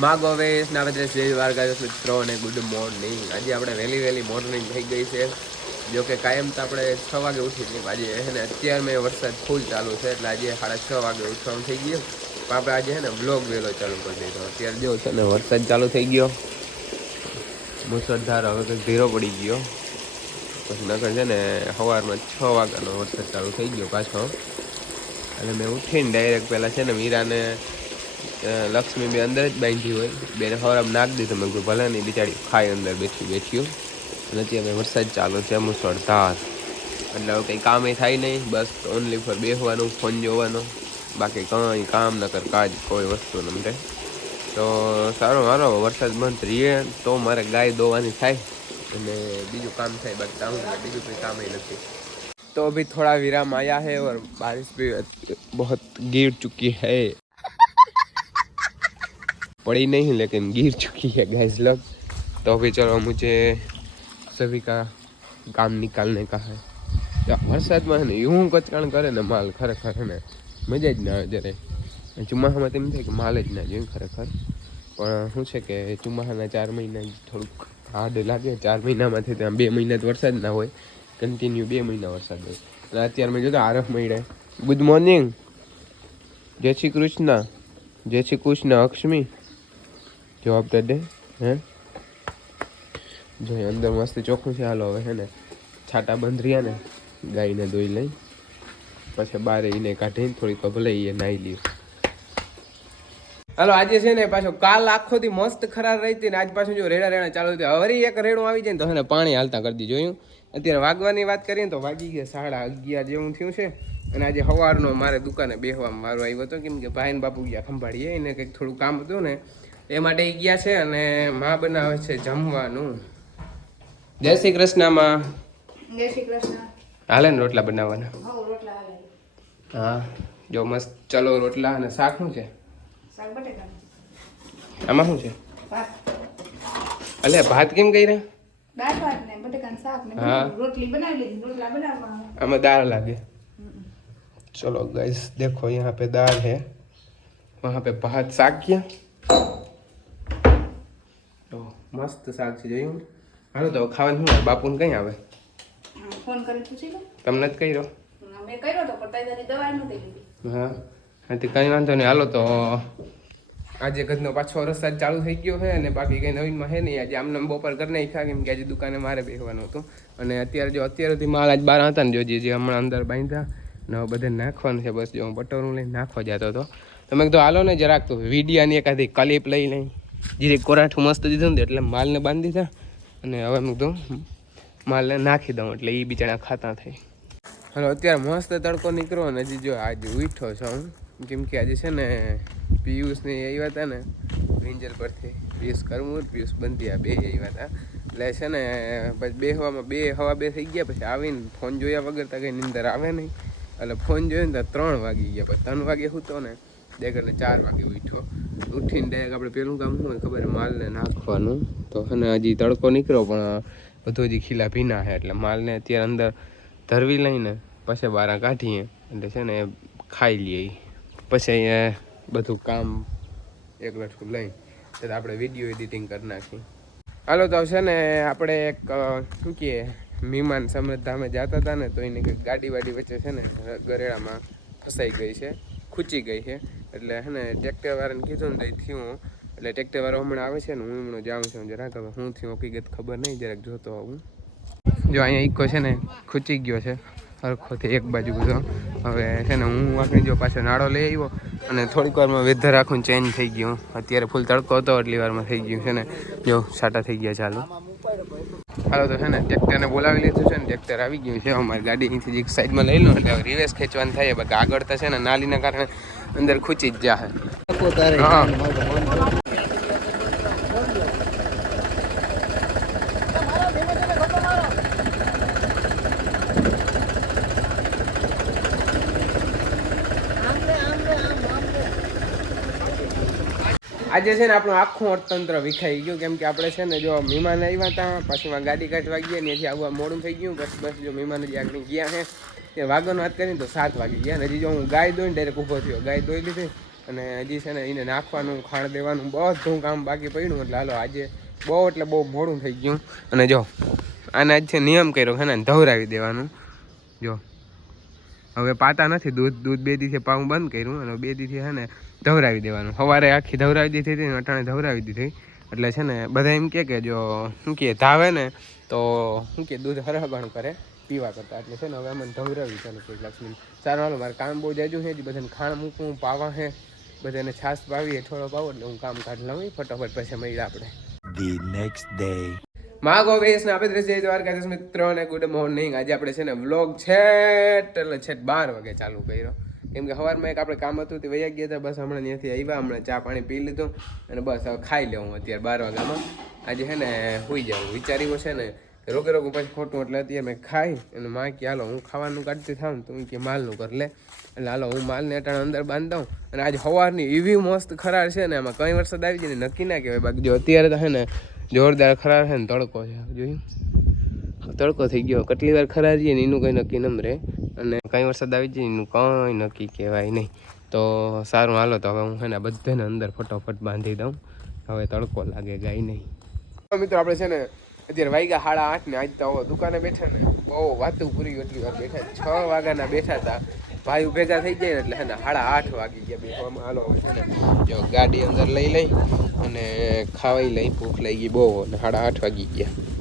માગો વેશ ના બધા જય વારગા મિત્રો, અને ગુડ મોર્નિંગ આજે આપણે વહેલી વહેલી મોર્નિંગ થઈ ગઈ છે. જો કે કાયમ તો આપણે છ વાગે ઉઠી છીએ. આજે હે અત્યારે મેં વરસાદ ફૂલ ચાલુ છે, એટલે આજે સાડા છ વાગે ઉઠવાનું થઈ ગયું. પણ આપણે આજે હે ને બ્લોગ વહેલો ચાલુ કરી દીધો. અત્યારે જો છે ને, વરસાદ ચાલુ થઈ ગયો. મુસળધાર હવે કંઈક ધીરો પડી ગયો. પછી નકર છે ને, સવારમાં છ વાગ્યાનો વરસાદ ચાલુ થઈ ગયો પાછો. અને મેં ઉઠીને ડાયરેક્ટ પહેલાં છે ને, મીરાને લક્ષ્મી બે અંદર જ બાંધી હોય બેને ખવડાવ નાખી દીધું મેં કીધું ભલે નહીં બિચારી ખાઈ અંદર બેઠી બેઠ્યું અને અત્યારે મેં વરસાદ ચાલુ છે મુસળધાર એટલે હવે કંઈ કામે થાય નહીં બસ ઓનલી ફોર બેસવાનું ફોન જોવાનો બાકી કંઈ કામ ન કર કાજ કોઈ વસ્તુ નમરે તો સારો મારો વરસાદ બંધ રહીએ તો મારે ગાય દોવાની થાય અને બીજું કામ થાય બાકી કામ બીજું કોઈ કામ નથી तो अभी थोड़ा विराम आया है और बारिश भी बहुत गिर चुकी है पड़ी नहीं लेकिन गिर चुकी है गैस लोग तो अभी चलो मुझे सभी का काम निकालने का है या વરસાદમાં છે ને એવું કચકાણ કરે ને માલ ખરેખર છે ને મજા જ ના આવે જ્યારે ચોમાસામાં તેમ થાય કે માલ જ ના જોઈએ ખરેખર પણ શું છે કે ચોમાસાના ચાર મહિના થોડુંક હાર્ડ લાગે ચાર મહિનામાંથી ત્યાં બે મહિના જ વરસાદ ના હોય કન્ટિન્યુ બે મહિના વરસાદ હોય અને અત્યારે મેં જોતા આરફ મળે ગુડ મોર્નિંગ જય શ્રી કૃષ્ણ જય શ્રી કૃષ્ણ અક્ષ્મી જવાબ તો દે, હે? જો અંદર મસ્ત ચોખ્ખું છે, હાલો હવે, હે ને? છાટા બંધ રહ્યા ને, ગાયને ધોઈ લઈ, પછી બારે એને કાઢીને થોડીક ભલે એ નાહી લ્યો. હાલો, આજે છે ને પાછો કાલ આખો થી મસ્ત ખરાર રહી હતી ને, આજ પાછું જો રેડા રેડા ચાલુ હતી. હવે એક રેડું આવી જાય ને, તો છે પાણી હાલતા કરી દી જોયું? અત્યારે વાગવાની વાત કરીએ તો વાગી ગયા સાડા અગિયાર જેવું થયું છે. અને આજે સવારનો મારે દુકાને બેસવામાં મારો આવ્યો હતો, કેમ કે ભાઈ ને બાપુ ગયા ખંભાળીએ, એને કંઈક થોડું કામ હતું ને એ માટે એ ગયા છે અને માં બનાવે છે જમવાનું જય શ્રી કૃષ્ણમાં જય શ્રી કૃષ્ણ હાલે ને રોટલા બનાવવાના હવ રોટલા હાલે હા જો મસ્ત ચલો રોટલા અને શાક શું છે શાક બટેકા આમાં શું છે ભાત અલે ભાત કેમ કર્યા દાળ ભાત ને બટેકાનું શાક ને હા. બધું. રોટલી બનાવી લીધી રોટલા બનાવવાના हमें दाल लगे चलो गाइस देखो यहाँ पे दाल है वहाँ पे भात શાક ક્યાં તો મસ્ત શાક છે જોયું? હાલો તો ખાવાનું શું બાપુને કઈ આવે? ફોન કરી પૂછી લો. તમને જ કર્યો? હા, મેં કર્યો તો પણ દવા નહોતી લીધી. હા હાથી કંઈ વાંધો નહીં. હાલો તો આજે ઘરનો પાછો વરસાદ ચાલુ થઈ ગયો છે અને બાકી કંઈ નવીનમાં છે નહીં. આજે આમને આમ બપોર કરી નાખ્યા કેમ કે આજે દુકાને મારે બેસવાનું હતું. અને અત્યારે જો અત્યારે સુધી માલ આજ બાર હતા ને જો જે હમણાં અંદર બાંધ્યા ને બધે નાખવાનું છે. બસ જો હું બટોરું લઈને નાખવા જતો હતો. તમે કીધું હાલો ને જરાક તો વિડીયાની એકાદી ક્લિપ લઈ લઈ. જીરે કોરાઠું મસ્ત દીધું ને એટલે માલને બાંધી દીધા અને હવે મેં કીધું માલને નાખી દઉં એટલે એ બિચારા ખાતા થઈ હલો, અત્યારે મસ્ત તડકો નીકળ્યો ને હજી જો આજે ઉઠ્યો છો. હું કેમ કે આજે છે ને પિયુષને આવ્યા હતા ને, રેન્જર પરથી પિયુષ કરવું પિયુષ બંધિયા બે આવ્યા હતા એટલે છે ને, પછી બે હવામાં બે, હવા બે થઈ ગયા, પછી આવીને ફોન જોયા વગર તો કંઈ નિંદર આવે નહીં. એટલે ફોન જોયો ને તો ત્રણ વાગી ગયા પછી ત્રણ વાગે સૂતો ને દેખ એટલે ચાર વાગે ઉઠ્યો. ઉઠીને ડાયરેક્ટ આપણે પેલું કામ શું ખબર માલને નાખવાનું. તો અને હજી તડકો નીકળ્યો, પણ બધું હજી ખીલા ભીના છે, એટલે માલને અત્યારે અંદર ધરવી લઈને પછી બારા કાઢીએ, એટલે છે ને ખાઈ લઈએ પછી અહીંયા બધું કામ એક લટકું લઈ તો આપણે વીડિયો એડિટિંગ કરી નાખીએ. હાલો, તો છે ને આપણે એક શું કહીએ મહેમાન સમૃદ્ધ ધામે જતા હતા ને, તો એને ગાડી વાડી વચ્ચે છે ને, ગરેડામાં ફસાઈ ગઈ છે, ખૂચી ગઈ છે. એટલે હે ને ટ્રેક્ટર વાળાને કીધું ને તો થયું. એટલે ટેક્ટરવાળો હમણાં આવે છે ને, હું હમણાં જાઉં છું. જરાક હવે હું થયું હકીકત ખબર નહીં, જરાક જોતો હું જો અહીંયા ઈકો છે ને, ખૂચી ગયો છે. હરખોથી એક બાજુ બધો. હવે છે ને, હું આપણે જો પાછો નાળો લઈ આવ્યો અને થોડીક વારમાં વેધર આખું ચેન્જ થઈ ગયું. અત્યારે ફૂલ તડકો હતો, એટલી વારમાં થઈ ગયું છે ને. જો સાટા થઈ ગયા ચાલુ. હાલો, તો છે ને ટ્રેક્ટરને બોલાવી લીધું છે ને ટ્રેક્ટર આવી ગયું છે. અમારી ગાડી અહીંથી એક સાઈડમાં લઈ લો, એટલે રિવેસ ખેંચવાનું થાય. બાકી આગળ તો છે ને, નાલીના કારણે અંદર ખૂચી જ જાહે. આજે છે ને આપણું આખું અર્થતંત્ર વિખાઈ ગયું. કેમ કે આપણે છે ને જો મહેમાન આવ્યા હતા પછી ગાડી કાઢવા ગયા ને એથી આવવા મોડું થઈ ગયું. બસ બસ, જો મહેમાન જ આગળ ગયા છે તે વાગોની વાત કરીને તો સાત વાગી ગયા ને હજી જો હું ગાય દોઈને ડાયરેક્ટ ઊભો થયો. ગાય દોઈ લીધી અને હજી છે ને એને નાખવાનું ખાણ દેવાનું, બધું કામ બાકી પડ્યું એટલે હાલો આજે બહુ એટલે બહુ મોડું થઈ ગયું. અને જો, આને આજ છે નિયમ કર્યો છે ને, ધવરાવી દેવાનું. જો, હવે પાતા નથી, દૂધ દૂધ બે દીથી પાવું બંધ કર્યું અને બે દીથી છે ને ધવરાવી દેવાનું. સવારે આખી ધવરાવી દીધી હતી અટાણે ધવરાવી દીધી. એટલે છે ને બધા એમ કે જો શું કહે ધાવે ને તો શું કે દૂધ હરહબાણ કરે પીવા કરતા. એટલે છે ને હવે અમને ધવરાવી છે લક્ષ્મી સારું હાલો મારે કામ બહુ જાજુ છે બધાને ખાણ મૂકવું પાવા છે. બધાને છાશ પાવીએ થોડો પાવો એટલે હું કામ કાઢ લઉં ફટાફટ પછી મળીએ આપણે. The next day. માગો વેસ ને આપણે જય દ્વારકાધીશ મિત્રો ને ગુડ મોર્નિંગ આજે આપણે છે ને વ્લોગ છે એટલે છે બાર વાગે ચાલુ કર્યો. કેમ કે સવારમાં એક આપણે કામ હતું તે વૈયા ગયા હતા, બસ હમણાં ત્યાંથી આવ્યા, હમણાં ચા પાણી પી લીધું અને બસ હવે ખાઈ લેવું અત્યારે બાર વાગ્યામાં. આજે છે ને હોઈ જાઉં. વિચાર્યું છે ને રોગે રોગું પછી ખોટું એટલે અત્યારે મેં ખાઈ અને માં કે, હાલો, હું ખાવાનું કાઢતી થાઉં તો કે, માલનું કર, લે. એટલે હાલો, હું માલને અટાણે અંદર બાંધ દઉં અને આજે સવારની એવી મસ્ત ખરાર છે ને એમાં કઈ વરસાદ આવી જાય ને નક્કી ના કહેવાય. બાકી જો અત્યારે તો છે ને જોરદાર ખરાર છે ને, તડકો છે. જોયું? તડકો થઈ ગયો. કેટલી વાર ખરા જઈએ ને, એનું કંઈ નક્કી નમ રહે. અને કંઈ વરસાદ આવી જાય એનું કંઈ નક્કી કહેવાય નહીં. તો સારું, હાલો તો હવે હું છે ને બધાને અંદર ફટોફટ બાંધી દઉં. હવે તડકો લાગે, ગાય નહીં. મિત્રો, આપણે છે ને અત્યારે વાગ્યા સાડા આઠ ને આજ તો દુકાને બેઠા ને. બહુ વાતું પૂરી એટલી વાર બેઠા છ વાગ્યાના બેઠા હતા. ભાઈ ભેગા થઈ જાય એટલે છે ને સાડા આઠ વાગી ગયા બેસવામાં હાલો હવે જો ગાડી અંદર લઈ લઈ અને ખાવાઈ લઈ ભૂખ લાગી બહુ અને સાડા આઠ વાગી ગયા.